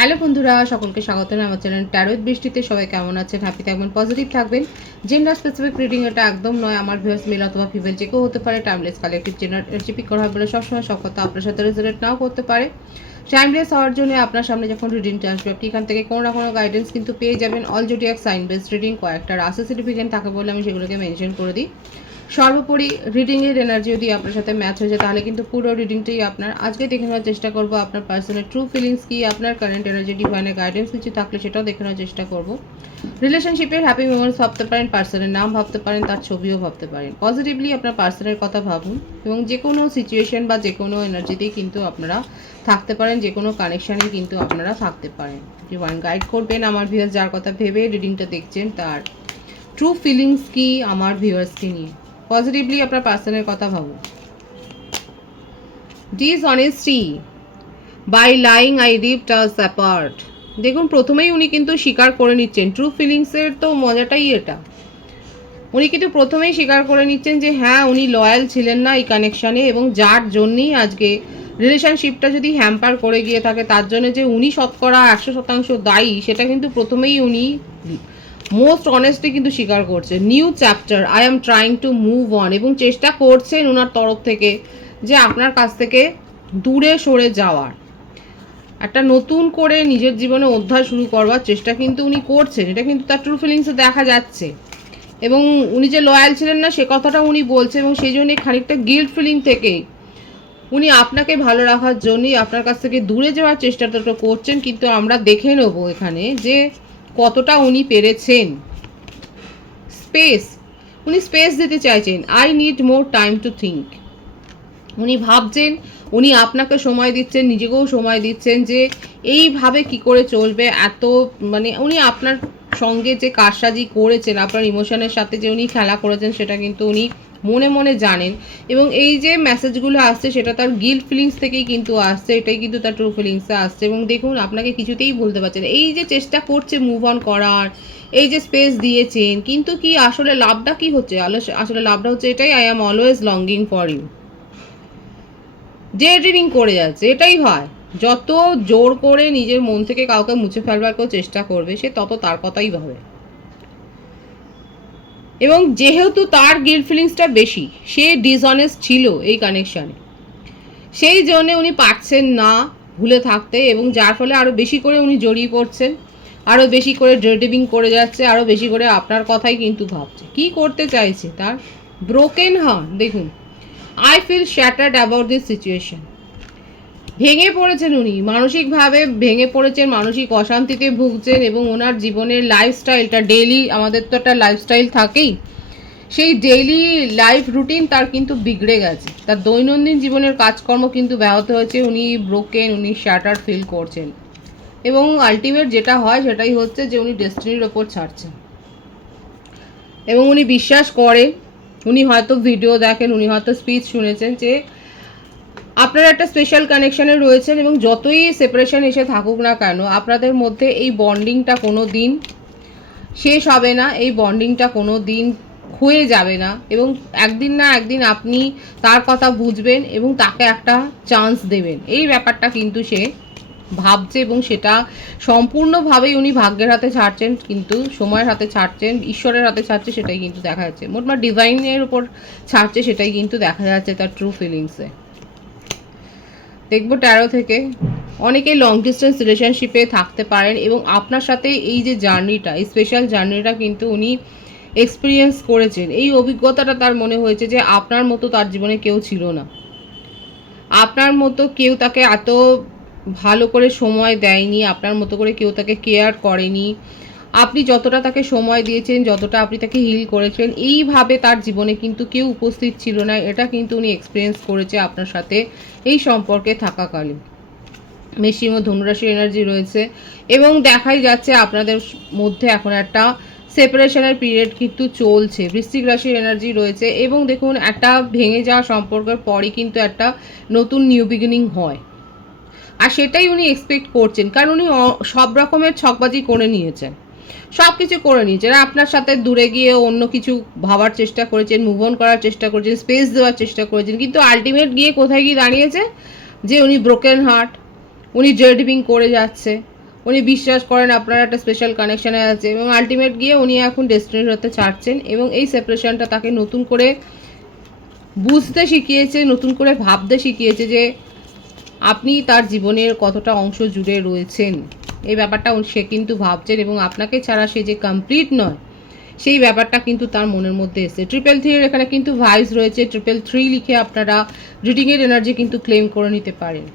Hello বন্ধুরা, সকলকে স্বাগত আমার চ্যানেল ট্যারোত বৃষ্টিতে। সবাই কেমন আছেন? হ্যাপি থাকবেন, পজিটিভ থাকবেন। জেন্ডার স্পেসিফিক রিডিং এটা একদম নয়। আমার ভিউয়ার্স মেল অথবা ফিমেল যে কেউ হতে পারে। Timeless collective gender energy pick করা হয় বলে সবসময় সব কথা আপনার সাথে রেজোনেট নাও করতে পারে। টাইমলেস হওয়ার জন্য আপনার সামনে যখন রিডিংটা আসবে আপনি এখান থেকে কোনো না কোনো গাইডেন্স কিন্তু পেয়ে যাবেন। All zodiac sign based reading, কয়েকটা রাশি সার্টিফিকেট থাকে বলে আমি সেগুলোকে মেনশন করে দিই। সর্বোপরি রিডিংয়ের এনার্জি যদি আপনার সাথে ম্যাচ হয়ে যায় তাহলে কিন্তু পুরো রিডিংটাই আপনার। আজকে দেখে নেওয়ার চেষ্টা করব আপনার পার্সনের ট্রু ফিলিংস কি, আপনার কারেন্ট এনার্জি ডিভাইনের গাইডেন্স কিছু থাকলে সেটাও দেখে নেওয়ার চেষ্টা করব। রিলেশনশিপের হ্যাপি মেমোরিজ ভাবতে পারেন, পার্সনের নাম ভাবতে পারেন, তার ছবিও ভাবতে পারেন। পজিটিভলি আপনার পার্সনের কথা ভাবুন এবং যে কোনো সিচুয়েশন বা যে কোনো এনার্জিতেই কিন্তু আপনারা থাকতে পারেন, যে কোনো কানেকশানে কিন্তু আপনারা থাকতে পারেন। ডিভাইন গাইড করবেন আমার ভিউয়ার্স যার কথা ভেবে রিডিংটা দেখছেন তার ট্রু ফিলিংস কি আমার ভিউয়ার্সকে নিয়ে। পজিটিভলি আপনার পার্সনের কথা ভাবুন। Dishonesty by lying I ripped us apart. দেখুন প্রথমেই উনি কিন্তু স্বীকার করে নিচ্ছেন, ট্রু ফিলিংসের তো মজাটাই এটা। উনি কিন্তু প্রথমেই স্বীকার করে নিচ্ছেন যে হ্যাঁ উনি লয়াল ছিলেন না এই কানেকশানে, এবং যার জন্যই আজকে রিলেশনশিপটা যদি হ্যাম্পার করে গিয়ে থাকে তার জন্য যে উনি শতকরা 100% দায়ী সেটা কিন্তু প্রথমেই উনি মোস্ট অনেস্টলি কিন্তু স্বীকার করছেন। New chapter, I am trying to move on, এবং চেষ্টা করছেন ওনার তরফ থেকে যে আপনার কাছ থেকে দূরে সরে যাওয়ার, একটা নতুন করে নিজের জীবনে অধ্যায় শুরু করবার চেষ্টা কিন্তু উনি করছেন। এটা কিন্তু তার ট্রু ফিলিংসে দেখা যাচ্ছে। এবং উনি যে লয়াল ছিলেন না সে কথাটা উনি বলছেন, এবং সেই জন্য খানিকটা গিল্ট ফিলিং থেকে উনি আপনাকে ভালো রাখার জন্যই আপনার কাছ থেকে দূরে যাওয়ার চেষ্টাটা করছেন। কিন্তু আমরা দেখে নেব এখানে যে কতটা উনি পেরেছেন। স্পেস, উনি স্পেস দিতে চাইছেন। I need more time to think. উনি ভাবছেন, উনি আপনাকে সময় দিচ্ছেন, নিজেকেও সময় দিচ্ছেন যে এইভাবে কি করে চলবে। এত মানে উনি আপনার সঙ্গে যে কারসাজি করেছেন, আপনার ইমোশনের সাথে যে উনি খেলা করেছেন সেটা কিন্তু উনি মনে মনে জানেন। এবং এই যে মেসেজগুলো আসছে সেটা তার গিল্ট ফিলিংস থেকেই কিন্তু আসছে, এটাই কিন্তু তার ট্রু ফিলিংসে আসছে। এবং দেখুন আপনাকে কিছুতেই বলতে পারছেন, এই যে চেষ্টা করছে মুভ অন করার, এই যে স্পেস দিয়েছেন, কিন্তু কি আসলে লাভটা কি হচ্ছে? আসলে লাভটা হচ্ছে এটাই, I am always longing for you. যে রিডিং করে যাচ্ছে এটাই হয়, যত জোর করে নিজের মন থেকে কাউকে মুছে ফেলবার কেউ চেষ্টা করবে সে তত তার কথাই ভাবে। এবং যেহেতু তার গিল্ট ফিলিংসটা বেশি, সে ডিসঅনেস্ট ছিল এই কানেকশানে, সেই জন্যে উনি পারছেন না ভুলে থাকতে, এবং যার ফলে আরও বেশি করে উনি জড়িয়ে পড়ছেন, আরও বেশি করে ড্রেডিং করে যাচ্ছে, আরও বেশি করে আপনার কথাই কিন্তু ভাবছে। কি করতে চাইছে তার ব্রোকেন হার্ট। দেখুন, I feel shattered about this situation. ভেঙে পড়েছেন উনি, মানসিকভাবে ভেঙে পড়েছেন, মানসিক অশান্তিতে ভুগছেন, এবং ওনার জীবনের লাইফস্টাইলটা ডেইলি, আমাদের তো একটা লাইফস্টাইল থাকেই, সেই ডেইলি লাইফ রুটিন তার কিন্তু বিগড়ে গেছে। তার দৈনন্দিন জীবনের কাজকর্ম কিন্তু ব্যাহত হয়েছে। উনি ব্রোকেন, উনি শ্যাটার ফিল করছেন, এবং আলটিমেট যেটা হয় সেটাই হচ্ছে যে উনি ডেস্টিনির ওপর ছাড়ছেন। এবং উনি বিশ্বাস করেন, উনি হয়তো ভিডিও দেখেন, উনি হয়তো স্পিচ শুনেছেন যে আপনারা একটা স্পেশাল কানেকশানে রয়েছেন, এবং যতই সেপারেশন এসে থাকুক না কেন আপনাদের মধ্যে এই বন্ডিংটা কোনো দিন শেষ হবে না, এই বন্ডিংটা কোনো দিন ক্ষয়ে যাবে না। এবং একদিন না একদিন আপনি তার কথা বুঝবেন এবং তাকে একটা চান্স দেবেন, এই ব্যাপারটা কিন্তু সে ভাবছে। এবং সেটা সম্পূর্ণভাবেই উনি ভাগ্যের হাতে ছাড়ছেন, কিন্তু সময়ের হাতে ছাড়ছেন, ঈশ্বরের হাতে ছাড়ছে, সেটাই কিন্তু দেখা যাচ্ছে। মোটমাট ডিভাইনের উপর ছাড়ছে, সেটাই কিন্তু দেখা যাচ্ছে তার ট্রু ফিলিংসে। দেখবো ট্যারো থেকে অনেকেই লং ডিস্টেন্স রিলেশনশিপে থাকতে পারেন, এবং আপনার সাথে এই যে জার্নিটা, এই স্পেশাল জার্নিটা কিন্তু উনি এক্সপিরিয়েন্স করেছেন। এই অভিজ্ঞতাটা তার মনে হয়েছে যে আপনার মতো তার জীবনে কেউ ছিল না, আপনার মতো কেউ তাকে এত ভালো করে সময় দেয়নি, আপনার মতো করে কেউ তাকে কেয়ার করেনি। আপনি যতটা তাকে সময় দিয়েছেন, যতটা আপনি তাকে হিল করেছেন, এইভাবে তার জীবনে কিন্তু কেউ উপস্থিত ছিল না। এটা কিন্তু উনি এক্সপিরিয়েন্স করেছে আপনার সাথে এই সম্পর্কে থাকাকালীন। মেষিং ও ধনুরাশির এনার্জি রয়েছে, এবং দেখাই যাচ্ছে আপনাদের মধ্যে এখন একটা সেপারেশনের পিরিয়ড কিন্তু চলছে। বৃশ্চিক রাশির এনার্জি রয়েছে, এবং দেখুন একটা ভেঙে যাওয়া সম্পর্কের পরই কিন্তু একটা নতুন নিউ বিগিনিং হয়, আর সেটাই উনি এক্সপেক্ট করছেন। কারণ উনি সব রকমের ছকবাজি করে নিয়েছেন, সব কিছু করে নিয়েছেন। আপনার সাথে দূরে গিয়ে অন্য কিছু ভাবার চেষ্টা করেছেন, মুভ অন করার চেষ্টা করেছেন, স্পেস দেওয়ার চেষ্টা করেছেন, কিন্তু আলটিমেট গিয়ে কোথায় গিয়ে দাঁড়িয়েছে যে উনি ব্রোকেন হার্ট, উনি ড্রেডিং করে যাচ্ছে, উনি বিশ্বাস করেন আপনারা একটা স্পেশাল কানেকশানে আছে, এবং আলটিমেট গিয়ে উনি এখন ডেস্টিনির হতে চাচ্ছেন, এবং এই সেপারেশনটা তাকে নতুন করে বুঝতে শিখিয়েছে, নতুন করে ভাবতে শিখিয়েছে যে আপনি তার জীবনের কতটা অংশ জুড়ে রয়েছেন। এই ব্যাপারটা সে কিন্তু ভাবছেন, এবং আপনাকে ছাড়া সে যে কমপ্লিট নয় সেই ব্যাপারটা কিন্তু তার মনের মধ্যে এসেছে। 333 এখানে কিন্তু ভাইস রয়েছে। 333 লিখে আপনারা রিডিংয়ের এনার্জি কিন্তু ক্লেম করে নিতে পারেন।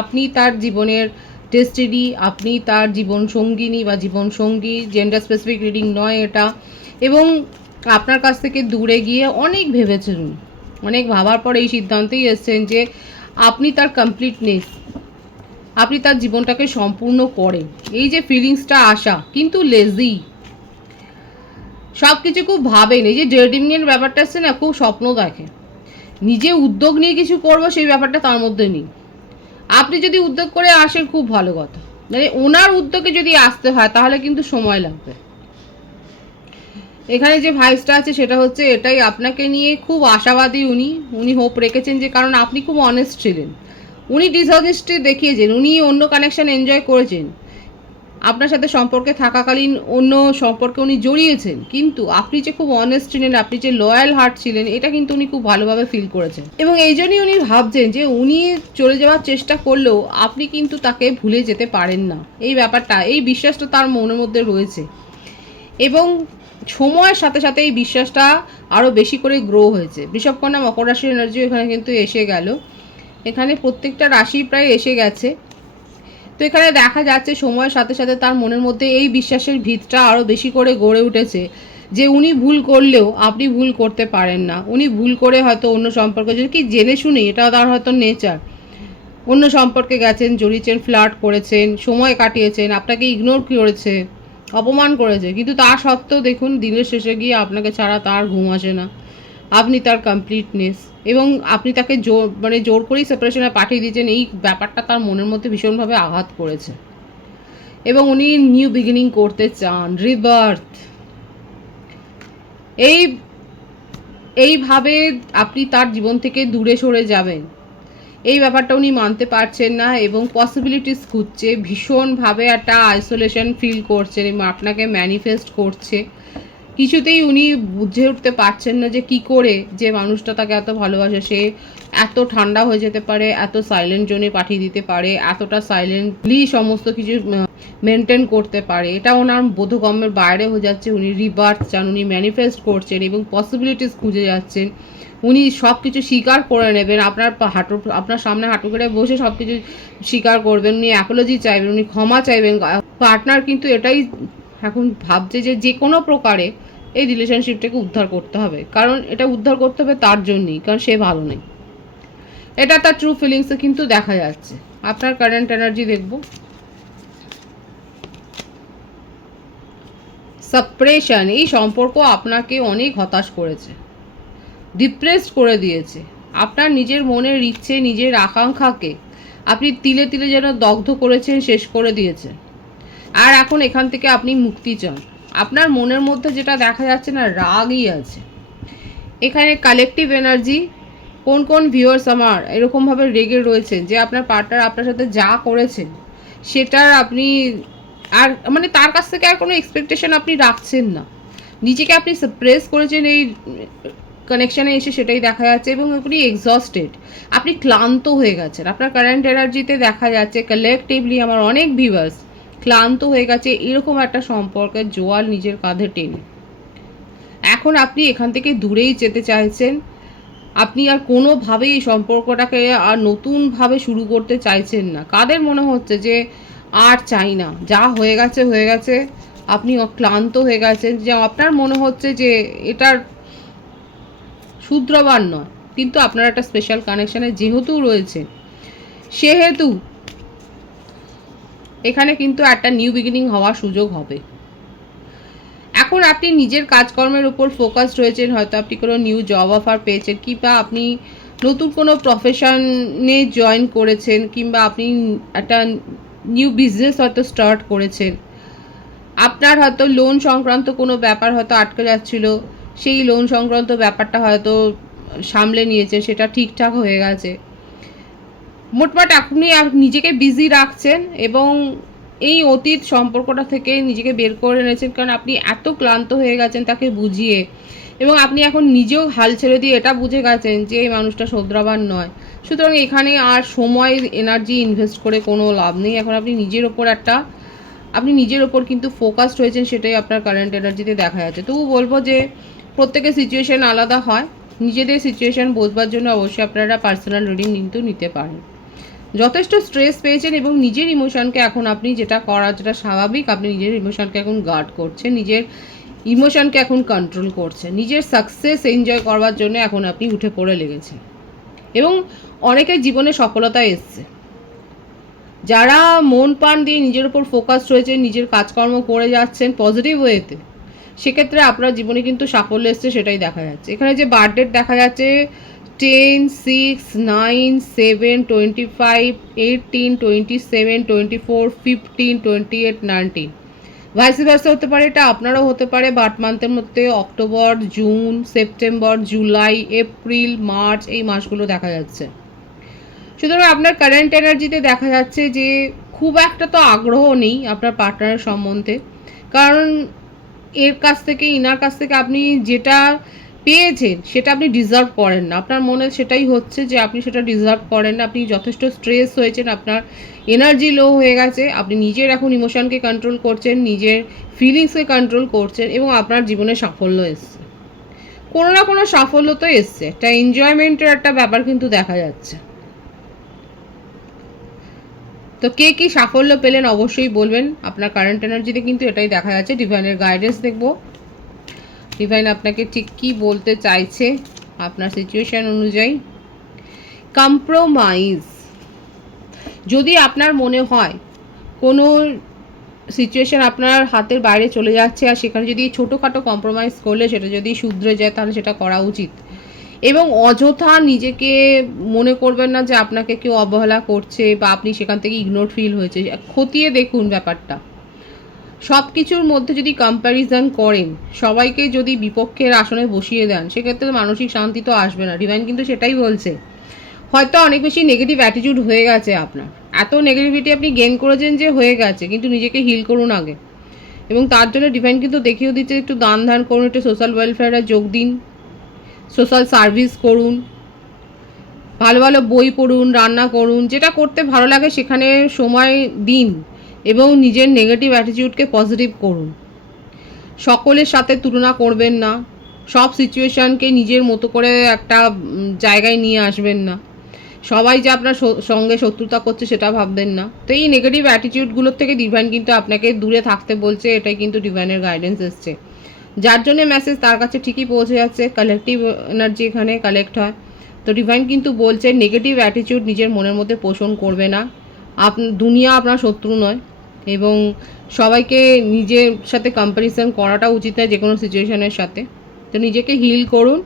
আপনি তার জীবনের ডেস্টিনি, আপনি তার জীবন সঙ্গিনী বা জীবন সঙ্গী, জেন্ডার স্পেসিফিক রিডিং নয় এটা। এবং আপনার কাছ থেকে দূরে গিয়ে অনেক ভেবেছেন, অনেক ভাবার পর এই সিদ্ধান্তেই এসেছেন যে আপনি তার কমপ্লিটনেস, আপনি তার জীবনটাকে সম্পূর্ণ করেন। এই যে ফিলিংসটা আসা, কিন্তু লেজি, সব কিছু খুব ভাবেন। এই যে ডেডিংয়ের ব্যাপারটা আসছে না, খুব স্বপ্ন দেখে, নিজে উদ্যোগ নিয়ে কিছু করবো সেই ব্যাপারটা তার মধ্যে নেই। আপনি যদি উদ্যোগ করে আসেন খুব ভালো কথা, মানে ওনার উদ্যোগে যদি আসতে হয় তাহলে কিন্তু সময় লাগবে। এখানে যে ভাইসটা আছে সেটা হচ্ছে এটাই, আপনাকে নিয়ে খুব আশাবাদী উনি হোপ রেখেছেন, যে কারণ আপনি খুব অনেস্ট ছিলেন। উনি ডিসঅনেস্টি দেখিয়েছেন, উনি অন্য কানেকশন এনজয় করেছেন, আপনার সাথে সম্পর্কে থাকাকালীন অন্য সম্পর্কে উনি জড়িয়েছেন, কিন্তু আপনি যে খুব অনেস্ট ছিলেন, আপনি যে লয়াল হার্ট ছিলেন, এটা কিন্তু উনি খুব ভালোভাবে ফিল করেছেন। এবং এই জন্যই উনি ভাবছেন যে উনি চলে যাওয়ার চেষ্টা করলেও আপনি কিন্তু তাকে ভুলে যেতে পারেন না। এই ব্যাপারটা, এই বিশ্বাসটা তার মনের মধ্যে রয়েছে, এবং সময়ের সাথে সাথে এই বিশ্বাসটা আরও বেশি করে গ্রো হয়েছে। বৃষভকন্যা মকর রাশির এনার্জি এখানে কিন্তু এসে গেল, এখানে প্রত্যেকটা রাশি প্রায় এসে গেছে। তো এখানে দেখা যাচ্ছে সময়ের সাথে সাথে তার মনের মধ্যে এই বিশ্বাসের ভিতটা আরও বেশি করে গড়ে উঠেছে, যে উনি ভুল করলেও আপনি ভুল করতে পারেন না। উনি ভুল করে হয়তো অন্য সম্পর্কে, যদি কি জেনে শুনে, এটা তার হয়তো নেচার, অন্য সম্পর্কে গেছেন, জড়িয়েছেন, ফ্লার্ট করেছেন, সময় কাটিয়েছেন, আপনাকে ইগনোর করেছে, অপমান করেছে, কিন্তু তা সত্ত্বেও দেখুন দিনের শেষে গিয়ে আপনাকে ছাড়া তার ঘুম আসে না। আপনি তার কমপ্লিটনেস, এবং আপনি তাকে জোর করেই সেপারেশনে পাঠিয়ে দিয়েছেন। এই ব্যাপারটা তার মনের মধ্যে ভীষণভাবে আঘাত করেছে, এবং উনি নিউ বিগিনিং করতে চান, রিবার্থ। এইভাবে আপনি তার জীবন থেকে দূরে সরে যাবেন, এই ব্যাপারটা উনি মানতে পারছেন না, এবং পসিবিলিটিস খুঁজছে, ভীষণভাবে একটা আইসোলেশন ফিল করছেন, এবং আপনাকে ম্যানিফেস্ট করছে। কিছুতেই উনি বুঝে উঠতে পারছেন না যে কি করে যে মানুষটা তাকে এত ভালোবাসে সে এত ঠান্ডা হয়ে যেতে পারে, এত সাইলেন্ট জোনে পাঠিয়ে দিতে পারে, এতটা সাইলেন্টলি সমস্ত কিছু মেনটেন করতে পারে। এটা ওনার বোধগম্যের বাইরে হয়ে যাচ্ছে। উনি রিবার্থ চান, উনি ম্যানিফেস্ট করছেন, এবং পসিবিলিটিস খুঁজে যাচ্ছেন। উনি সব কিছু স্বীকার করে নেবেন, আপনার সামনে হাঁটু করে বসে সব কিছু স্বীকার করবেন, উনি অ্যাপোলজি চাইবেন, উনি ক্ষমা চাইবেন। পার্টনার কিন্তু এটাই এখন ভাবছে যে যে কোনো প্রকারে এই রিলেশনশিপটাকে উদ্ধার করতে হবে, কারণ এটা উদ্ধার করতে হবে তার জন্যই, কারণ সে ভালো নেই। এটা তার ট্রু ফিলিংসে কিন্তু দেখা যাচ্ছে। আপনার কারেন্ট এনার্জি দেখব। সাপ্রেশন, এই সম্পর্ক আপনাকে অনেক হতাশ করেছে, ডিপ্রেসড করে দিয়েছে। আপনার নিজের মনের ইচ্ছে, নিজের আকাঙ্ক্ষাকে আপনি তিলে তিলে যেন দগ্ধ করেছেন, শেষ করে দিয়েছে। আর এখন এখান থেকে আপনি মুক্তি চান। আপনার মনের মধ্যে যেটা দেখা যাচ্ছে না, রাগই আছে। এখানে কালেকটিভ এনার্জি, কোন কোন ভিউয়ার্স আমার এরকমভাবে রেগে রয়েছেন যে আপনার পার্টনার আপনার সাথে যা করেছেন সেটার আপনি আর মানে তার কাছ থেকে আর কোনো এক্সপেকটেশন আপনি রাখছেন না, নিজেকে আপনি সাপ্রেস করেছেন এই কানেকশানে এসে, সেটাই দেখা যাচ্ছে। এবং আপনি এক্সস্টেড, আপনি ক্লান্ত হয়ে গেছেন। আপনার কারেন্ট এনার্জিতে দেখা যাচ্ছে কালেকটিভলি আমার অনেক ভিউয়ার্স ক্লান্ত হয়ে গেছে এরকম একটা সম্পর্কের জোয়াল নিজের কাঁধে টেনে। এখন আপনি এখান থেকে দূরেই যেতে চাইছেন, আপনি আর কোনোভাবেই এই সম্পর্কটাকে আর নতুনভাবে শুরু করতে চাইছেন না। কাদের মনে হচ্ছে যে আর চাই না, যা হয়ে গেছে হয়ে গেছে, আপনি ক্লান্ত হয়ে গেছেন, যে আপনার মনে হচ্ছে যে এটার শুধরাবার নয়, কিন্তু আপনার একটা স্পেশাল কানেকশানে যেহেতু রয়েছে, সেহেতু এখানে কিন্তু একটা নিউ বিগিনিং হওয়ার সুযোগ হবে। এখন আপনি নিজের কাজকর্মের উপর ফোকাস রয়েছেন, হয়তো আপনি কোনো নিউ জব অফার পেয়েছেন, কিংবা আপনি নতুন কোনো প্রফেশনে জয়েন করেছেন, কিংবা আপনি একটা নিউ বিজনেস হয়তো স্টার্ট করেছেন। আপনার হয়তো লোন সংক্রান্ত কোনো ব্যাপার হয়তো আটকে যাচ্ছিল, সেই লোন সংক্রান্ত ব্যাপারটা হয়তো সামলে নিয়েছেন, সেটা ঠিকঠাক হয়ে গেছে। মোটমাট আপনি নিজেকে বিজি রাখছেন, এবং এই অতীত সম্পর্কটা থেকে নিজেকে বের করে এনেছেন, কারণ আপনি এত ক্লান্ত হয়ে গেছেন তাকে বুঝিয়ে, এবং আপনি এখন নিজেও হাল ছেড়ে দিয়ে এটা বুঝে গেছেন যে এই মানুষটা শোধরাবার নয়। সুতরাং এখানে আর সময় এনার্জি ইনভেস্ট করে কোনো লাভ নেই। এখন আপনি নিজের ওপর কিন্তু ফোকাসড হয়েছেন, সেটাই আপনার কারেন্ট এনার্জিতে দেখা যাচ্ছে। তবু বলবো যে প্রত্যেকের সিচুয়েশান আলাদা হয়, নিজেদের সিচুয়েশান বোঝবার জন্য অবশ্যই আপনারা পার্সোনাল রিডিং কিন্তু নিতে পারেন। যথেষ্ট স্ট্রেস পেয়েছেন এবং নিজের ইমোশনকে এখন আপনি যেটা স্বাভাবিক, আপনি নিজের ইমোশনকে এখন গার্ড করছেন, নিজের ইমোশনকে এখন কন্ট্রোল করছেন, নিজের সাকসেস এনজয় করবার জন্য এখন আপনি উঠে পড়ে লেগেছেন। এবং অনেকের জীবনে সফলতা এসছে, যারা মন প্রাণ দিয়ে নিজের উপর ফোকাস রয়েছে, নিজের কাজকর্ম করে যাচ্ছেন পজিটিভ ওয়েতে, সেক্ষেত্রে আপনার জীবনে কিন্তু সাফল্য এসছে, সেটাই দেখা যাচ্ছে। এখানে যে বার্থডেট দেখা যাচ্ছে 10, 6, 9, 7, 25, 18, 27, 24, 15, 28, 19, ভাইস ভার্সা হতে পারে, এটা আপনারও হতে পারে। বার্থ মান্থের মধ্যে October, June, September, July, April, March এই মাসগুলো দেখা যাচ্ছে। সুতরাং আপনার কারেন্ট এনার্জিতে দেখা যাচ্ছে যে খুব একটা তো আগ্রহ নেই আপনার পার্টনারের সম্বন্ধে, কারণ ইনার কাছ থেকে আপনি যেটা পেয়েছেন সেটা আপনি ডিজার্ভ করেন না। আপনার মনে সেটাই হচ্ছে যে আপনি সেটা ডিজার্ভ করেন না। আপনি যথেষ্ট স্ট্রেস হয়েছেন, আপনার এনার্জি লো হয়ে গেছে, আপনি নিজের এখন ইমোশনকে কন্ট্রোল করছেন, নিজের ফিলিংসকে কন্ট্রোল করছেন, এবং আপনার জীবনে সাফল্য এসছে, কোনো না কোনো সাফল্য তো এসছে। একটা এনজয়মেন্টের একটা ব্যাপার কিন্তু দেখা যাচ্ছে। তো কে কি সাফল্য পেলেন অবশ্যই বলবেন। আপনার কারেন্ট এনার্জিতে কিন্তু এটাই দেখা যাচ্ছে। ডিভাইনের গাইডেন্স দেখব, ডিভাইন আপনাকে ঠিক কি বলতে চাইছে আপনার সিচুয়েশন অনুযায়ী। কম্প্রোমাইজ, যদি আপনার মনে হয় কোনো সিচুয়েশন আপনার হাতের বাইরে চলে যাচ্ছে, আর সেখানে যদি ছোটোখাটো কম্প্রোমাইজ করলে সেটা যদি শুধরে যায়, তাহলে সেটা করা উচিত। এবং অযথা নিজেকে মনে করবেন না যে আপনাকে কেউ অবহেলা করছে বা আপনি সেখান থেকে ইগনোর ফিল হয়েছে। খতিয়ে দেখুন ব্যাপারটা। সব কিছুর মধ্যে যদি কম্প্যারিজন করেন, সবাইকে যদি বিপক্ষের আসনে বসিয়ে দেন, সেক্ষেত্রে মানসিক শান্তি তো আসবে না। ডিভাইন কিন্তু সেটাই বলছে। হয়তো অনেক বেশি নেগেটিভ অ্যাটিটিউড হয়ে গেছে আপনার, এত নেগেটিভিটি আপনি গেন করেছেন যে হয়ে গেছে, কিন্তু নিজেকে হিল করুন আগে। এবং তার জন্য ডিভাইন কিন্তু দেখিয়েও দিচ্ছে, একটু দান ধ্যান করুন, একটু সোশ্যাল ওয়েলফেয়ারে যোগ দিন, সোশ্যাল সার্ভিস করুন, ভালো ভালো বই পড়ুন, রান্না করুন, যেটা করতে ভালো লাগে সেখানে সময় দিন, এবং নিজের নেগেটিভ অ্যাটিটিউডকে পজিটিভ করুন। সকলের সাথে তুলনা করবেন না, সব সিচুয়েশানকে নিজের মতো করে একটা জায়গায় নিয়ে আসবেন না, সবাই যে আপনার সঙ্গে শত্রুতা করছে সেটা ভাববেন না। তো এই নেগেটিভ অ্যাটিটিউডগুলোর থেকে ডিভাইন কিন্তু আপনাকে দূরে থাকতে বলছে, এটাই কিন্তু ডিভাইনের গাইডেন্স এসছে। যার জন্য মেসেজ তার কাছে ঠিকই পৌঁছে যাচ্ছে, কালেকটিভ এনার্জি এখানে কালেক্ট হয়। তো ডিভাইন কিন্তু বলছে নেগেটিভ অ্যাটিটিউড নিজের মনের মধ্যে পোষণ করবে না। দুনিয়া আপনার শত্রু নয়, এবং সবাইকে নিজের সাথে কম্প্যারিজন করাটা উচিত নয় যে কোনো সিচুয়েশনের সাথে। তো নিজেকে হিল করুন,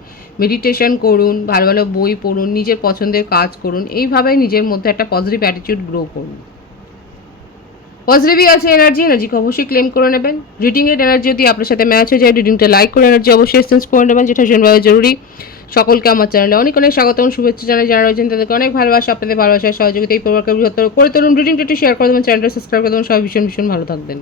মেডিটেশন করুন, ভালো ভালো বই পড়ুন, নিজের পছন্দের কাজ করুন, এইভাবে নিজের মধ্যে একটা পজিটিভ অ্যাটিটিউড গ্রো করুন। পজিটিভই আছে এনার্জিকে অবশ্যই ক্লেম করে নেবেন। রিডিংয়ের এনার্জি যদি আপনার সাথে ম্যাচ হয়ে যায়, রিডিংটা লাইক করে এনার্জি অবশ্যই এক্সচেঞ্জ করে নেবেন, যেটা ভীষণভাবে জরুরি। সকলকে আমার চ্যানেলে অনেক অনেক স্বাগত এবং শুভেচ্ছা জানাই। যারা রয়েছেন তাদেরকে অনেক ভালোবাসা, আপনাদের ভালোবাসার সহযোগিতা এই পরিবারকে বৃহত্তর করে তুলুন। রিডিংটি একটু শেয়ার করে দেবেন, চ্যানেলটা সাবস্ক্রাইব করে দেবেন। সবাই ভীষণ ভীষণ ভালো থাকবেন।